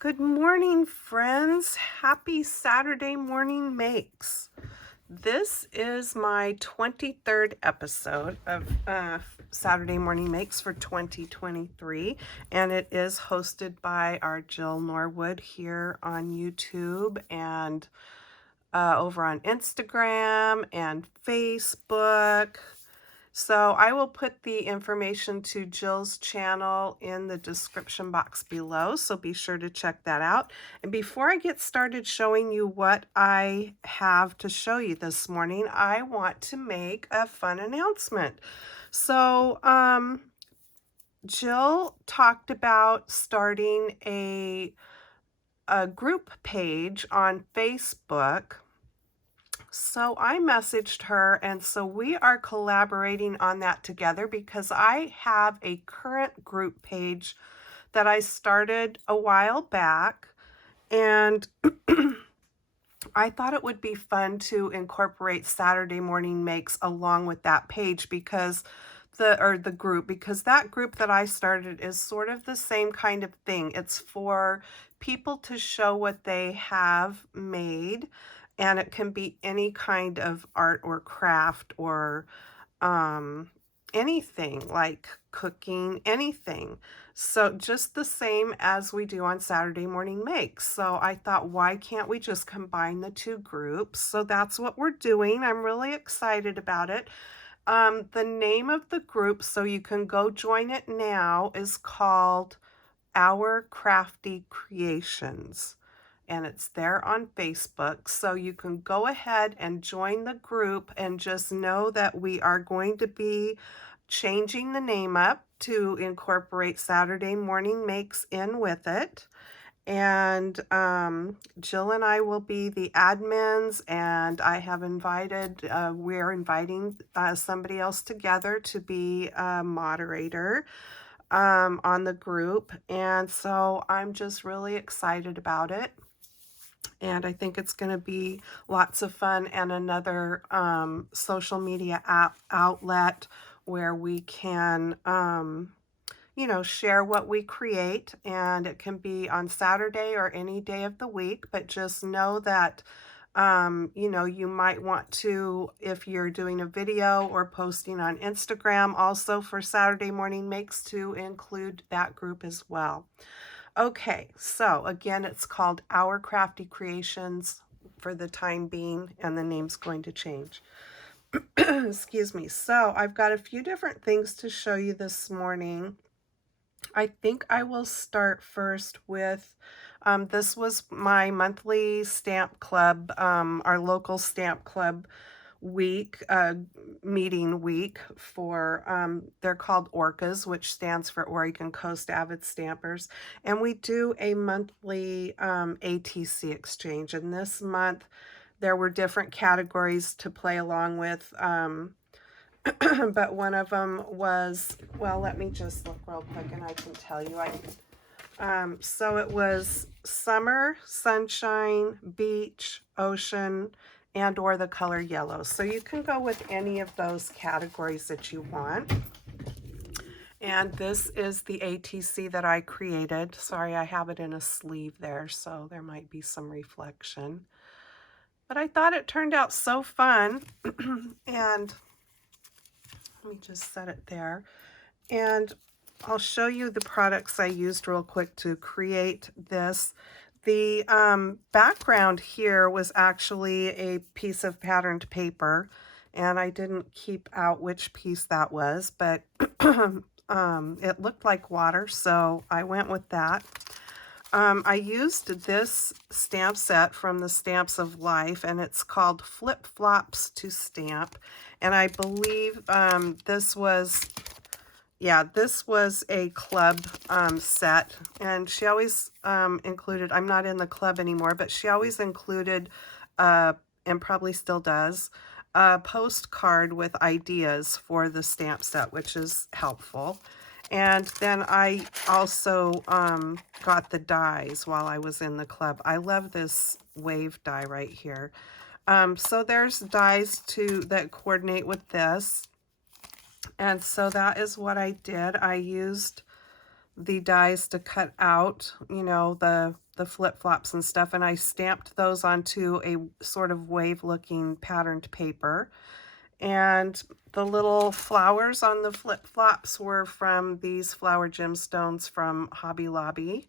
Good morning, friends. Happy Saturday morning makes. This is my 23rd episode of Saturday Morning Makes for 2023, and it is hosted by our Jill Norwood here on YouTube and over on Instagram and Facebook. So I will put the information to Jill's channel in the description box below, so be sure to check that out. And before I get started showing you what I have to show you this morning, I want to make a fun announcement. So Jill talked about starting a group page on Facebook. So I messaged her, and so we are collaborating on that together because I have a current group page that I started a while back, and I thought it would be fun to incorporate Saturday Morning Makes along with that page because the group, because that group that I started is sort of the same kind of thing. It's for people to show what they have made, and it can be any kind of art or craft or anything like cooking, anything. So just the same as we do on Saturday Morning Makes. So I thought, why can't we just combine the two groups? So that's what we're doing. I'm really excited about it. The name of the group, so you can go join it now, is called Our Crafty Creations, and it's there on Facebook. So you can go ahead and join the group, and just know that we are going to be changing the name up to incorporate Saturday Morning Makes in with it. And Jill and I will be the admins, and I have we're inviting somebody else together to be a moderator on the group. And so I'm just really excited about it. And I think it's going to be lots of fun, and another social media outlet where we can share what we create, and it can be on Saturday or any day of the week. But just know that, you might want to, if you're doing a video or posting on Instagram, also for Saturday Morning Makes, to include that group as well. Okay, so again, it's called Our Crafty Creations for the time being, and the name's going to change. Excuse me. So I've got a few different things to show you this morning. I think I will start first with, this was my monthly stamp club, our local stamp club week, meeting week for, they're called ORCAs, which stands for Oregon Coast Avid Stampers. And we do a monthly ATC exchange. And this month there were different categories to play along with. But one of them was, well, let me just look real quick and I can tell you. So it was summer, sunshine, beach, ocean, and or the color yellow. So you can go with any of those categories that you want. And this is the ATC that I created. Sorry, I have it in a sleeve there, so there might be some reflection. But I thought it turned out so fun. And let me just set it there. And I'll show you the products I used real quick to create this. The background here was actually a piece of patterned paper, and I didn't keep out which piece that was, but it looked like water, so I went with that. I used this stamp set from the Stamps of Life, and it's called Flip Flops to Stamp. And I believe this was a club set, and she always included, I'm not in the club anymore, but she always included, and probably still does, a postcard with ideas for the stamp set, which is helpful. And then I also got the dies while I was in the club. I love this wave die right here. So there's dies that coordinate with this. And so that is what I did. I used the dies to cut out, you know, the flip-flops and stuff, and I stamped those onto a sort of wave-looking patterned paper. And the little flowers on the flip-flops were from these flower gemstones from Hobby Lobby.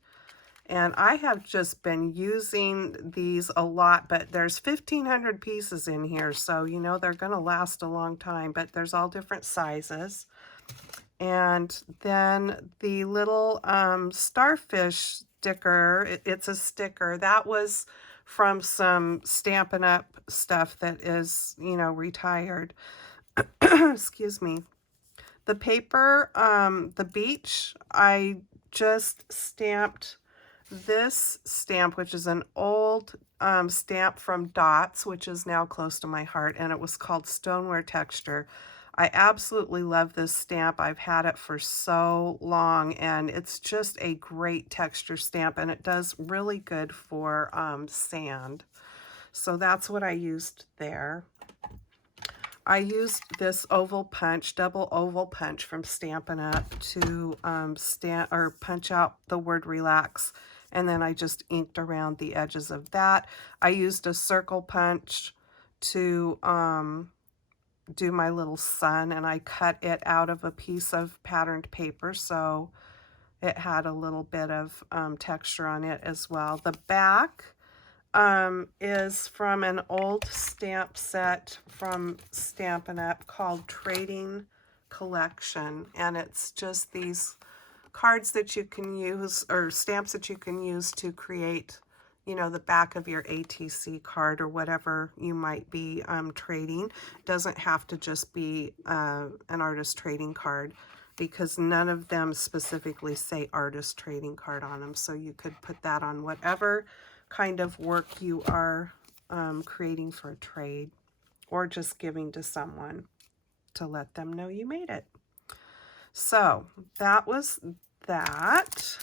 And I have just been using these a lot, but there's 1,500 pieces in here, so you know they're going to last a long time, but there's all different sizes. And then the little starfish sticker, it's a sticker, that was from some Stampin' Up! Stuff that is, you know, retired. Excuse me. The paper, the beach, I just stamped this stamp, which is an old stamp from Dots, which is now close to my heart, and it was called Stoneware Texture. I absolutely love this stamp. I've had it for so long, and it's just a great texture stamp, and it does really good for sand. So that's what I used there. I used this oval punch, double oval punch from Stampin' Up! To punch out the word relax, and then I just inked around the edges of that. I used a circle punch to do my little sun, and I cut it out of a piece of patterned paper, so it had a little bit of texture on it as well. The back is from an old stamp set from Stampin' Up! Called Trading Collection, and it's just these cards that you can use, or stamps that you can use to create, you know, the back of your ATC card or whatever you might be trading. It doesn't have to just be an artist trading card, because none of them specifically say artist trading card on them, so you could put that on whatever kind of work you are creating for a trade, or just giving to someone to let them know you made it. So that was that.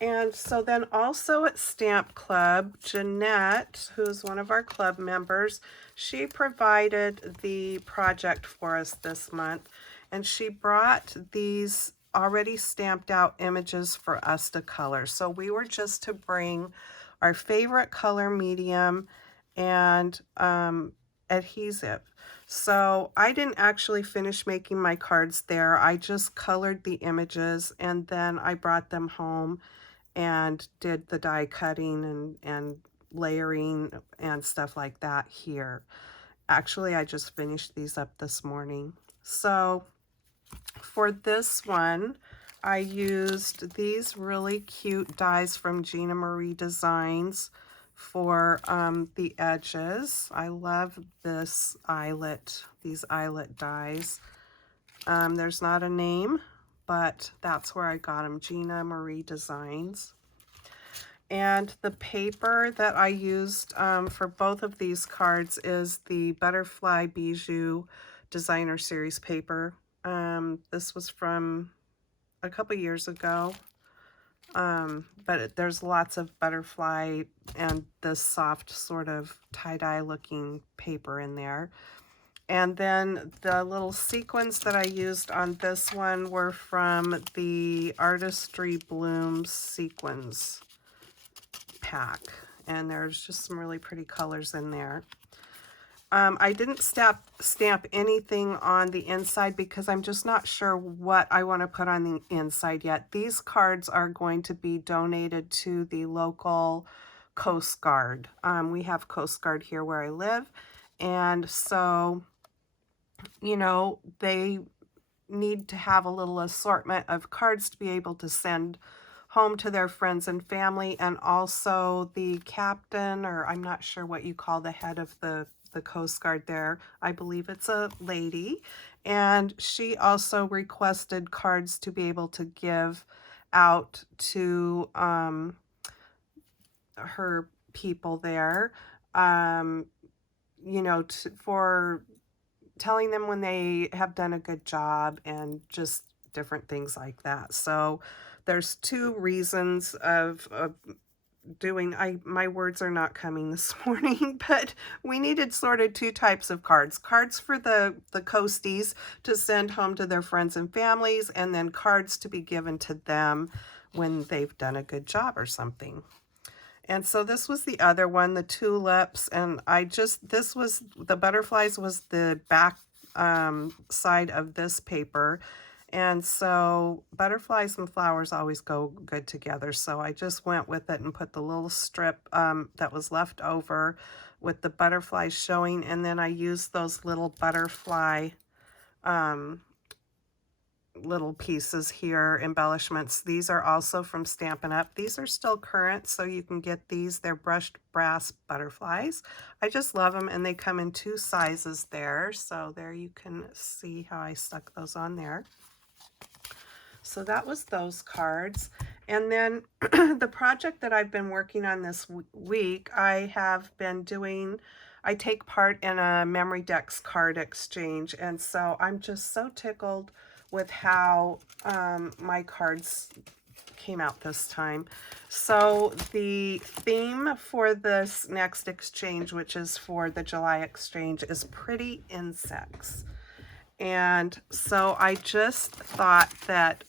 And so then also at Stamp Club, Jeanette, who's one of our club members, she provided the project for us this month, and she brought these already stamped out images for us to color. So we were just to bring our favorite color medium and adhesive. So I didn't actually finish making my cards there. I just colored the images, and then I brought them home and did the die cutting and layering and stuff like that here. Actually, I just finished these up this morning. So for this one, I used these really cute dies from Gina Marie Designs for the edges. I love this eyelet, these eyelet dies. There's not a name, but that's where I got them, Gina Marie Designs. And the paper that I used for both of these cards is the Butterfly Bijou Designer Series paper. This was from a couple years ago, but there's lots of butterfly and this soft sort of tie-dye looking paper in there. And then the little sequins that I used on this one were from the Artistry Blooms sequins pack, and there's just some really pretty colors in there. I didn't stamp anything on the inside because I'm just not sure what I want to put on the inside yet. These cards are going to be donated to the local Coast Guard. We have Coast Guard here where I live, and so, you know, they need to have a little assortment of cards to be able to send home to their friends and family. And also the captain, or I'm not sure what you call the head of the Coast Guard there, I believe it's a lady, and she also requested cards to be able to give out to her people there, you know, for telling them when they have done a good job and just different things like that. So there's two reasons of doing, my words are not coming this morning, but we needed sort of two types of cards. Cards for the coasties to send home to their friends and families, and then cards to be given to them when they've done a good job or something. And so this was the other one, the tulips, and this was, the butterflies was the back side of this paper. And so butterflies and flowers always go good together. So I just went with it and put the little strip that was left over with the butterflies showing. And then I used those little butterfly little pieces here, embellishments. These are also from Stampin' Up. These are still current, so you can get these. They're brushed brass butterflies. I just love them, and they come in two sizes there. So there you can see how I stuck those on there. So that was those cards. And then the project that I've been working on this week, I take part in a Memory Decks card exchange. And so I'm just so tickled with how my cards came out this time. So the theme for this next exchange, which is for the July exchange, is pretty insects. And so I just thought that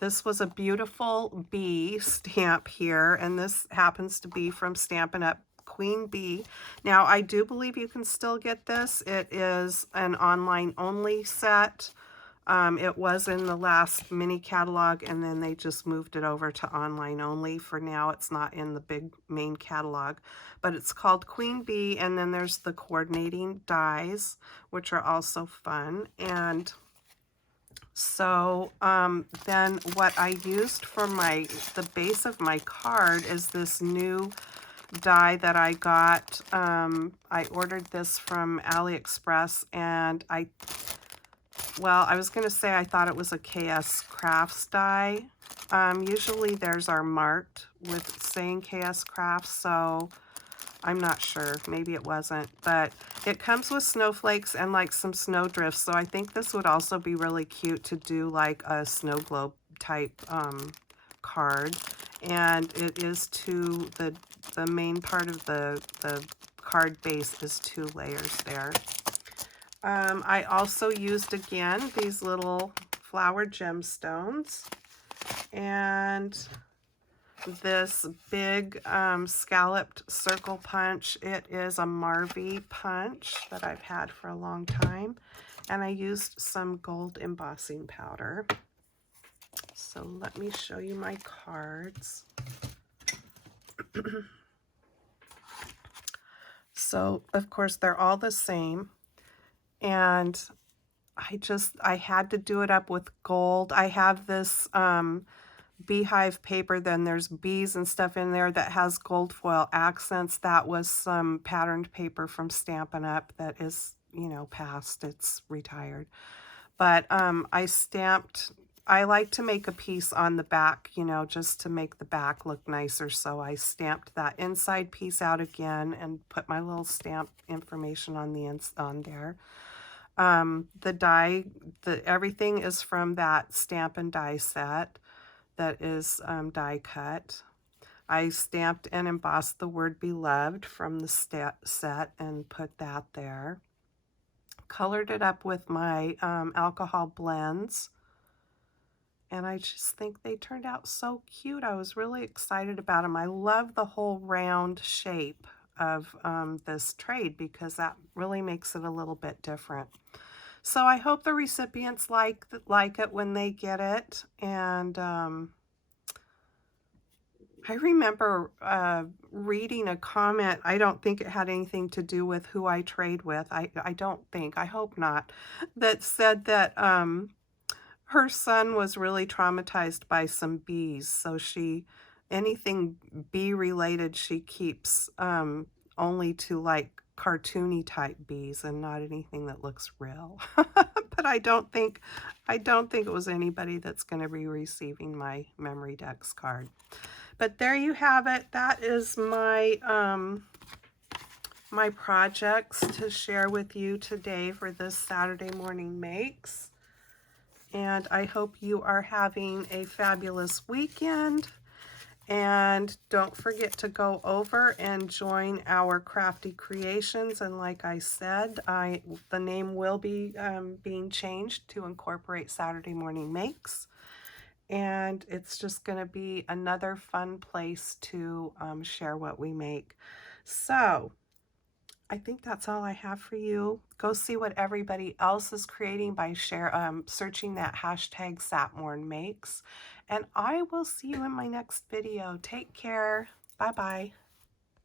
this was a beautiful bee stamp here, and this happens to be from Stampin' Up! Queen Bee. Now, I do believe you can still get this. It is an online only set. It was in the last mini catalog, and then they just moved it over to online only. For now, it's not in the big main catalog, but it's called Queen Bee, and then there's the coordinating dies, which are also fun. And so then what I used for the base of my card is this new die that I got. I ordered this from AliExpress, and I was going to say I thought it was a KS Crafts die. Usually theirs are marked with saying KS Crafts, so I'm not sure. Maybe it wasn't. But it comes with snowflakes and like some snowdrifts, so I think this would also be really cute to do like a snow globe type card. And it is the main part of the card base is 2 layers there. I also used, again, these little flower gemstones and this big scalloped circle punch. It is a Marvy punch that I've had for a long time, and I used some gold embossing powder. So let me show you my cards. So, of course, they're all the same. And I had to do it up with gold. I have this beehive paper, then there's bees and stuff in there that has gold foil accents. That was some patterned paper from Stampin' Up! That is, past, it's retired. But I like to make a piece on the back, just to make the back look nicer. So I stamped that inside piece out again and put my little stamp information on there. The die, everything is from that Stamp and Die set that is die cut. I stamped and embossed the word beloved from the set and put that there. Colored it up with my alcohol blends. And I just think they turned out so cute. I was really excited about them. I love the whole round shape of this trade because that really makes it a little bit different. So I hope the recipients like it when they get it. And I remember reading a comment. I don't think it had anything to do with who I trade with. I don't think, I hope not, that said that her son was really traumatized by some bees. So anything bee related, she keeps only to like cartoony type bees and not anything that looks real. But I don't think it was anybody that's going to be receiving my Memory Decks card. But there you have it. That is my my projects to share with you today for this Saturday Morning Makes. And I hope you are having a fabulous weekend. And don't forget to go over and join our Crafty Creations. And like I said, the name will be being changed to incorporate Saturday Morning Makes. And it's just going to be another fun place to share what we make. So I think that's all I have for you. Go see what everybody else is creating by searching that hashtag SatMornMakes. And I will see you in my next video. Take care. Bye-bye.